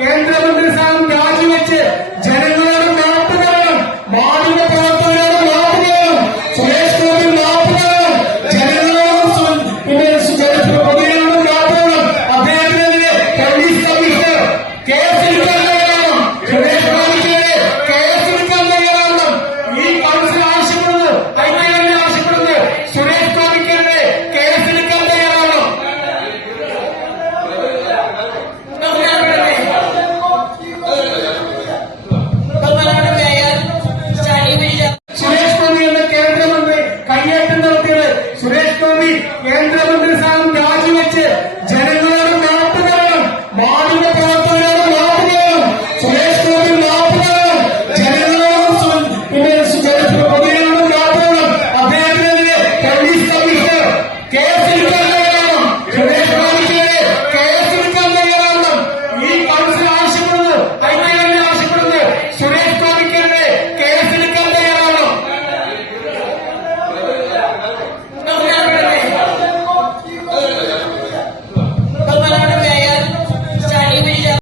కేంద్రంలో സുരേഷ് ഗോപി കേന്ദ്രമന്ത്രി സ്ഥാനം